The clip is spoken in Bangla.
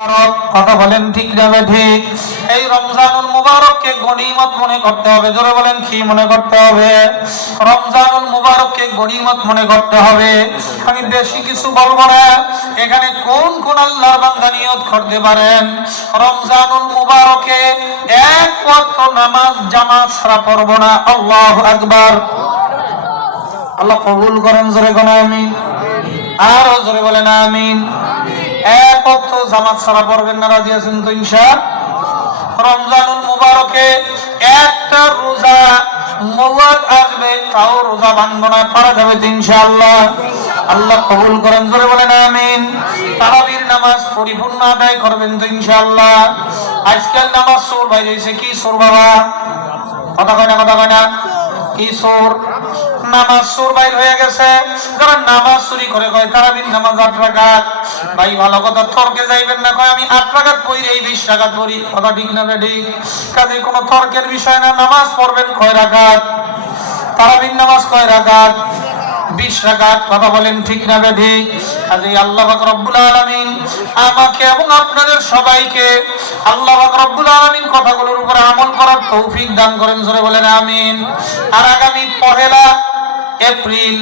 কথা বলেন ঠিক না ঠিক? এই রমজানুল মুবারককে গনিমত মনে করতে হবে। জোরে বলেন কি মনে করতে হবে? রমজানুল মুবারককে গনিমত মনে করতে হবে। আমি বেশি কিছু বলবো না। এখানে কোন কোন আল্লাহর বান্দা নিয়ত করতে পারেন রমজানুল মুবারকে এক ওয়াক্ত নামাজ জামাত ছাড়া পড়ব না? আল্লাহু আকবার। আল্লাহ কবুল করেন। জোরে বলেন আমিন। আর জোরে বলেন আমিন। এক ওয়াক্ত জামাত ছাড়া পড়বেন না, রাজি আছেন তো ইনশাআল্লাহ? রমজানুল মুবারকে একটা রোজা মোবারক আসবে, তাও রোজা ভাঙবো না, পারা যাবে তো ইনশাআল্লাহ? আল্লাহ কবুল করেন। জোরে বলেন আমিন। তারাবির নামাজ পরিপূর্ণ আদায় করবেন তো ইনশাআল্লাহ? আজকাল নামাজ সুর বাইরে হয়েছে। কি সুর বাবা? কথা কয় না, কথা কয় না। কি সুর? নামাজ সুর বাইর হয়ে গেছে। যারা নামাজ চুরি করে কয় তারাবির নামাজ 8 রাকাত। ভাই ভালো কথা, তর্কে যাইবেন না। কয় আমি 8 রাকাত পড়ি, এই 20 রাকাত পড়ি। কথা ঠিক না ঠিক? কাজে কোনো তর্কের বিষয় না। নামাজ পড়বেন কয় রাকাত? তারাবির নামাজ কয় রাকাত? 20 রাকাত। কথা বলেন ঠিক না ঠিক? কাজে আল্লাহ পাক রব্বুল আলামিন আমাকে এবং আপনাদের সবাইকে আল্লাহ পাক রব্বুল আলামিন কথাগুলোর উপর আমল করার তৌফিক দান করেন। জোরে বলেন আমিন। আর আগামী 1 এপ্রিল